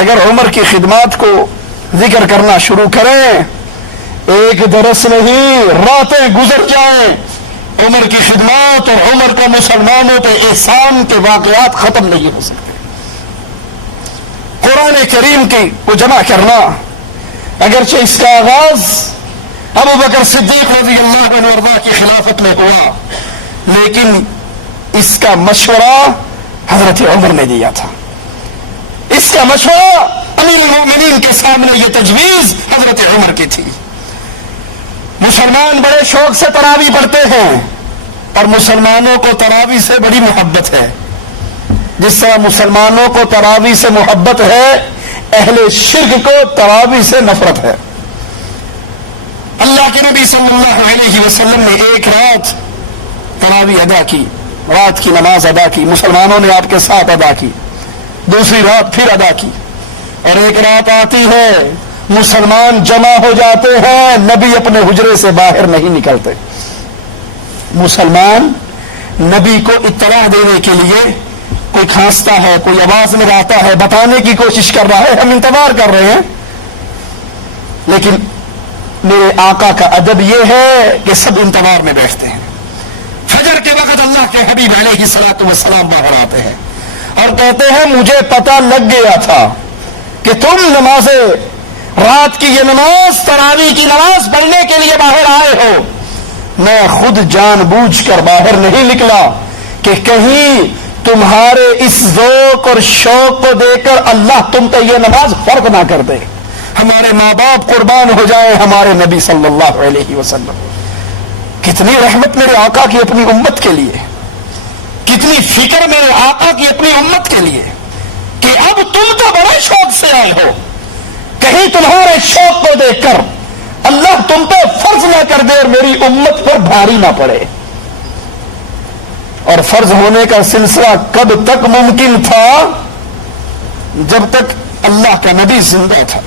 اگر عمر کی خدمات کو ذکر کرنا شروع کریں ایک درس نہیں راتیں گزر جائیں عمر کی خدمات اور عمر کا مسلمانوں پہ احسان کے واقعات ختم نہیں ہو سکتے. قرآن کریم کی کو جمع کرنا اگرچہ اس کا آغاز ابو بکر صدیق رضی اللہ عنہ وارضاہ کی خلافت میں ہوا لیکن اس کا مشورہ حضرت عمر نے دیا تھا. اس کا مشورہ امیر المومنین کے سامنے یہ تجویز حضرت عمر کی تھی. مسلمان بڑے شوق سے تراویح پڑھتے ہیں اور مسلمانوں کو تراویح سے بڑی محبت ہے. جس طرح مسلمانوں کو تراویح سے محبت ہے اہل شرک کو تراویح سے نفرت ہے. اللہ کے نبی صلی اللہ علیہ وسلم نے ایک رات تراویح ادا کی رات کی نماز ادا کی مسلمانوں نے آپ کے ساتھ ادا کی دوسری رات پھر ادا کی اور ایک رات آتی ہے مسلمان جمع ہو جاتے ہیں نبی اپنے حجرے سے باہر نہیں نکلتے. مسلمان نبی کو اطلاع دینے کے لیے کوئی کھانستا ہے کوئی آواز میں آتا ہے بتانے کی کوشش کر رہا ہے ہم انتظار کر رہے ہیں لیکن میرے آقا کا ادب یہ ہے کہ سب انتظار میں بیٹھتے ہیں. فجر کے وقت اللہ کے حبیب علیہ الصلوۃ والسلام باہر آتے ہیں اور کہتے ہیں مجھے پتہ لگ گیا تھا کہ تم نماز رات کی یہ نماز تراویح کی نماز پڑھنے کے لیے باہر آئے ہو. میں خود جان بوجھ کر باہر نہیں نکلا کہ کہیں تمہارے اس ذوق اور شوق کو دیکھ کر اللہ تم پہ یہ نماز فرض نہ کر دے. ہمارے ماں باپ قربان ہو جائیں ہمارے نبی صلی اللہ علیہ وسلم. کتنی رحمت میرے آقا کی اپنی امت کے لیے کتنی فکر میرے آقا کی اپنی امت کے لیے کہ اب تم تو بڑے شوق سے آئے ہو کہیں تمہارے شوق کو دیکھ کر اللہ تم پہ فرض نہ کر دے اور میری امت پر بھاری نہ پڑے. اور فرض ہونے کا سلسلہ کب تک ممکن تھا جب تک اللہ کا نبی زندہ تھا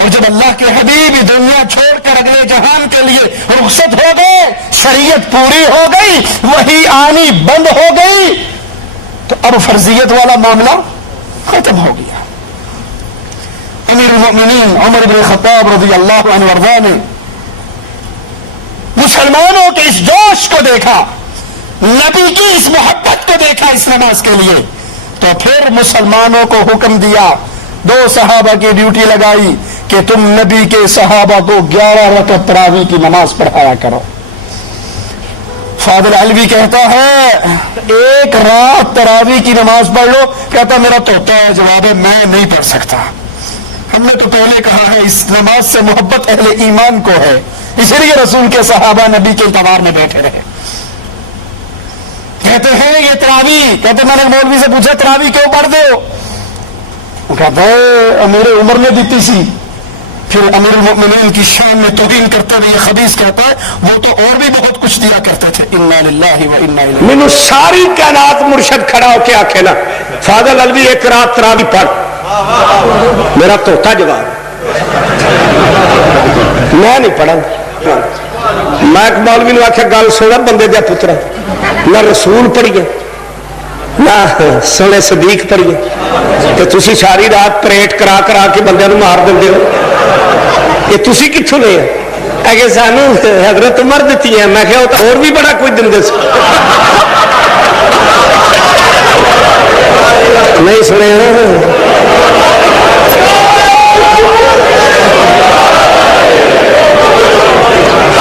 اور جب اللہ کے حبیب دنیا چھوڑ کر اگلے جہان کے لیے رخصت ہو گئے شریعت پوری ہو گئی وحی آنی بند ہو گئی تو اب فرضیت والا معاملہ ختم ہو گیا. امیر المؤمنین عمر بن خطاب رضی اللہ عنہ وارضاہ نے مسلمانوں کے اس جوش کو دیکھا نبی کی اس محبت کو دیکھا اس نماز کے لیے تو پھر مسلمانوں کو حکم دیا 2 صحابہ کی ڈیوٹی لگائی کہ تم نبی کے صحابہ کو 11 رکعت تراویح کی نماز پڑھایا کرو. فاضل علوی کہتا ہے ایک رات تراویح کی نماز پڑھ لو کہتا میرا توتا ہے جواب ہے میں نہیں پڑھ سکتا. ہم نے تو پہلے کہا ہے اس نماز سے محبت اہل ایمان کو ہے اسی لیے رسول کے صحابہ نبی کے انتظار میں بیٹھے رہے. کہتے ہیں یہ تراویح کہتے میں نے مولوی سے پوچھا تراویح کیوں پڑھ دے وہ کہتا ہے امیر عمر نے دیتی سی. پھر امیر المؤمنین کی شان میں توہین کرتے ہوئے یہ خبیث کہتا ہے وہ تو اور بھی بہت کچھ دیا کرتے تھے. انا للہ و انا الیہ مینوں ساری کائنات مرشد کھڑا ہو کے آکھے نا فاضل علوی ایک رات تراویح پڑھ میرا توتا جواب میں نہیں پڑھا. میں ایک مولوی نے آخیا گل سونا بندے دیا پترا نہ رسول پڑھیے نہ سونے صدیق پڑھیے تو تسی ساری رات پریٹ کرا کرا کے بندے نو مار دے ہو یہ تسی کتوں لے کہ سانو حضرت عمر دیتی ہیں. میں کہا اور بھی بڑا کوئی دن دس نہیں سنے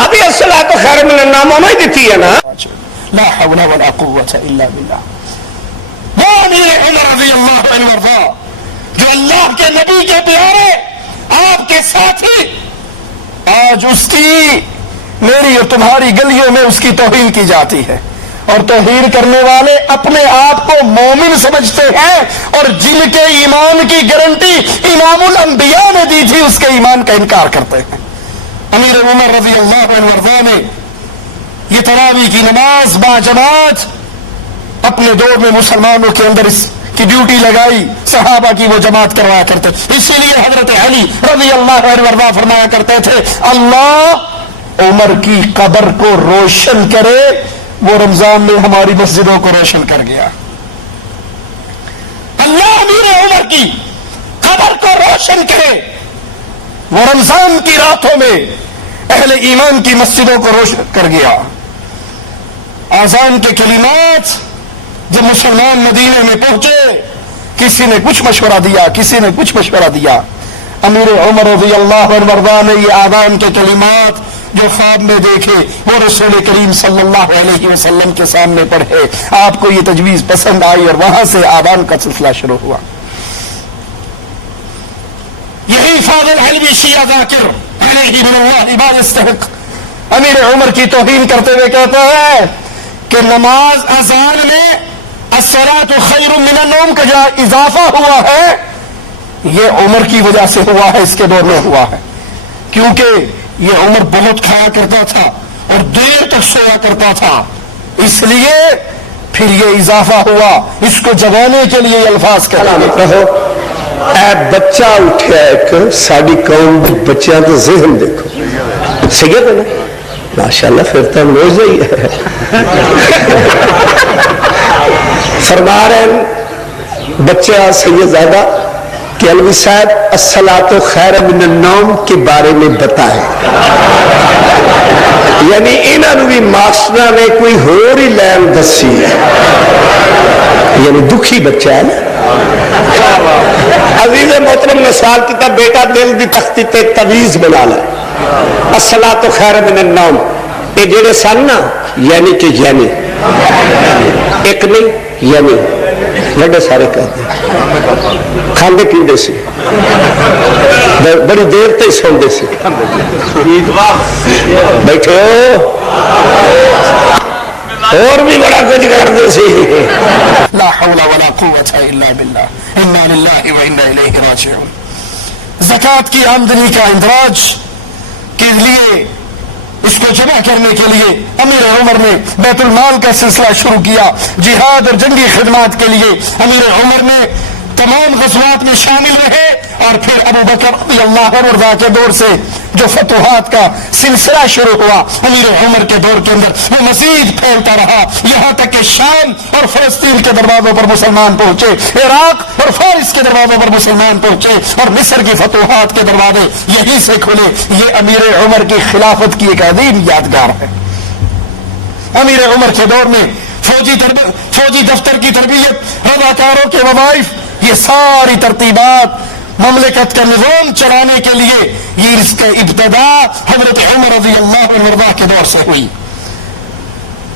ابھی اصلا تو خیر من النامہ میں دیتی ہے نا. لا حول ولا قوة الا باللہ. وہ امیر عمر رضی اللہ عنہ وارضاہ جو اللہ کے نبی کے پیارے آپ کے ساتھی آج اس کی میری اور تمہاری گلیوں میں اس کی توہین کی جاتی ہے اور توہین کرنے والے اپنے آپ کو مومن سمجھتے ہیں اور جن کے ایمان کی گارنٹی امام الانبیاء نے دی تھی اس کے ایمان کا انکار کرتے ہیں. امیر عمر رضی اللہ عنہ وارضاہ نے یہ تراویح کی نماز باجماعت اپنے دور میں مسلمانوں کے اندر اس کی ڈیوٹی لگائی صحابہ کی وہ جماعت کروایا کرتے. اسی لیے حضرت علی رضی اللہ عنہ وارضاہ فرمایا کرتے تھے اللہ عمر کی قبر کو روشن کرے وہ رمضان میں ہماری مسجدوں کو روشن کر گیا. اللہ امیر عمر کی روشن کرے. وہ رمضان کی راتوں میں اہل ایمان کی مسجدوں کو روشن کر گیا. آذان کے کلمات جب مسلمان مدینے میں پہنچے، کسی نے کچھ مشورہ دیا، کسی نے کچھ مشورہ دیا. امیر عمر رضی اللہ عنہ وارضاہ نے یہ آذان کے کلمات جو خواب میں دیکھے وہ رسول کریم صلی اللہ علیہ وسلم کے سامنے پڑھے. آپ کو یہ تجویز پسند آئی اور وہاں سے آذان کا سلسلہ شروع ہوا. یہی فاضل حلوی شیعہ ذاکر علیہ من اللہ ما یستحق امیر عمر کی توہین کرتے ہوئے کہتا ہے کہ نماز اذان میں الصلاۃ خیر من النوم کا جو اضافہ ہوا ہے یہ عمر کی وجہ سے ہوا ہے، اس کے دور میں ہوا ہے. کیونکہ یہ عمر بہت کھایا کرتا تھا اور دیر تک سویا کرتا تھا، اس لیے پھر یہ اضافہ ہوا. اس کو جگانے کے لیے یہ الفاظ کہو. اے بچہ اٹھیا ایک ساری قوم بچیاں تو ذہن دیکھو سید ہے نا ماشاءاللہ، پھر تو موزہ ہی ہے. فرما رہے ہیں بچہ سید زادہ کہ علوی صاحب الصلاۃ خیر من النوم کے بارے میں بتائیں. یعنی انہوں بھی ماسٹر نے کوئی ہور ہی لین دسی ہے، یعنی دکھی بچہ ہے نا. عزیز محترم مثال کی طرح بیٹا دل دی تختی تے تویز بنا لے الصلاۃ خیر من النوم. یہ جڑے سن نا یعنی کہ یعنی ایک نہیں یعنی بڑے سارے کہتے کھاندے پیندے سی بڑی دیر تے سوندے سی. بیٹھو اور بھی بڑا کچھ کرتے سی. لا حول ولا قوة الا باللہ انا للہ و انا الیہ راجعون. زکوٰۃ کی آمدنی کا اندراج کے لیے، اس کو جمع کرنے کے لیے امیر عمر نے بیت المال کا سلسلہ شروع کیا. جہاد اور جنگی خدمات کے لیے امیر عمر نے تمام غزوات میں شامل رہے اور پھر ابو بکر رضی اللہ عنہ کے دور سے جو فتوحات کا سلسلہ شروع ہوا امیر عمر کے دور کے اندر وہ مزید پھیلتا رہا، یہاں تک کہ شام اور فلسطین کے دروازوں پر مسلمان پہنچے، عراق اور فارس کے دروازوں پر مسلمان پہنچے اور مصر کی فتوحات کے دروازے یہیں سے کھلے. یہ امیر عمر کی خلافت کی ایک عظیم یادگار ہے. امیر عمر کے دور میں فوجی دفتر کی تربیت، رضاکاروں کے وظائف، یہ ساری ترتیبات مملکت کا نظام چلانے کے لیے یہ اس کا ابتدا حضرت عمر رضی اللہ عنہ کے دور سے ہوئی.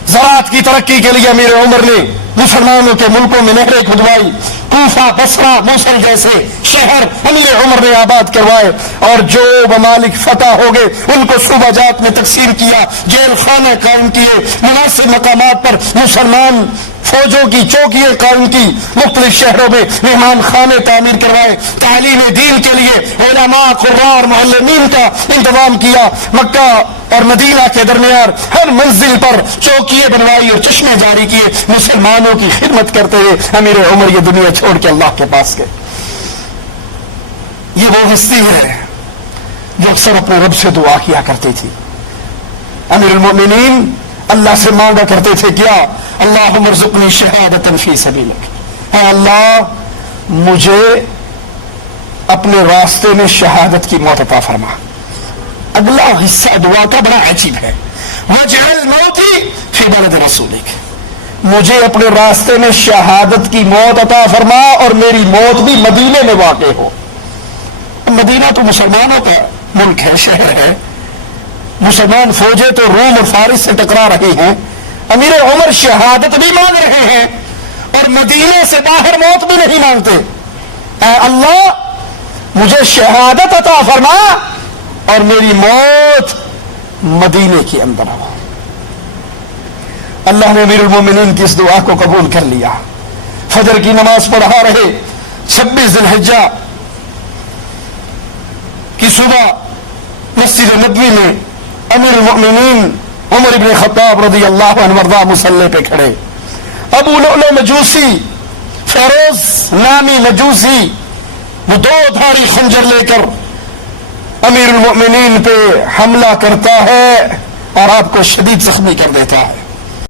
زراعت کی ترقی کے لیے امیر عمر نے مسلمانوں کے ملکوں میں نہریں کھدوائی، کوفہ، بصرہ، موصل جیسے شہر امیر عمر نے آباد کروائے اور جو ممالک فتح ہو گئے ان کو صوبہ جات میں تقسیم کیا، جیل خانے قائم کیے، مناسب مقامات پر مسلمان فوجوں کی چوکیاں قائم کی، مختلف شہروں میں مہمان خانے تعمیر کروائے، تعلیم دین کے لیے علماء، قراء اور معلمین کا انتظام کیا. مکہ اور مدینہ کے درمیان ہر منزل پر چوکیے بنوائی اور چشمے جاری کیے. مسلمانوں کی خدمت کرتے ہوئے امیر عمر یہ دنیا چھوڑ کے اللہ کے پاس گئے. یہ وہ ہستی ہے جو اکثر اپنے رب سے دعا کیا کرتی تھی. امیر المؤمنین اللہ سے مانگا کرتے تھے کیا؟ اللہم ارزقنی شہادۃ فی سبیلک، اے اللہ مجھے اپنے راستے میں شہادت کی موت عطا فرما. اگلا حصہ دعا کا بڑا عجیب ہے، وَاجْعَلْ مَوْتِي فِي بَلَدِ رَسُولِكَ، مجھے اپنے راستے میں شہادت کی موت عطا فرما اور میری موت بھی مدینے میں واقع ہو. مدینہ تو مسلمانوں کا ملک ہے، شہر ہے، مسلمان فوجیں تو روم اور فارس سے ٹکرا رہی ہیں. امیر عمر شہادت بھی مانگ رہے ہیں اور مدینے سے باہر موت بھی نہیں مانگتے. اے اللہ مجھے شہادت عطا فرما اور میری موت مدینے کے اندر ہو. اللہ نے امیر المومنین کی اس دعا کو قبول کر لیا. فجر کی نماز پڑھا رہے. 26 ذی الحجہ کی صبح مسجد نبوی میں امیر المؤمنین عمر ابن خطاب رضی اللہ عنہ وارضاہ مصلی پہ کھڑے. ابو لؤلؤ مجوسی، فیروز نامی مجوسی، وہ 2 دھاری خنجر لے کر امیر المؤمنین پہ حملہ کرتا ہے اور آپ کو شدید زخمی کر دیتا ہے.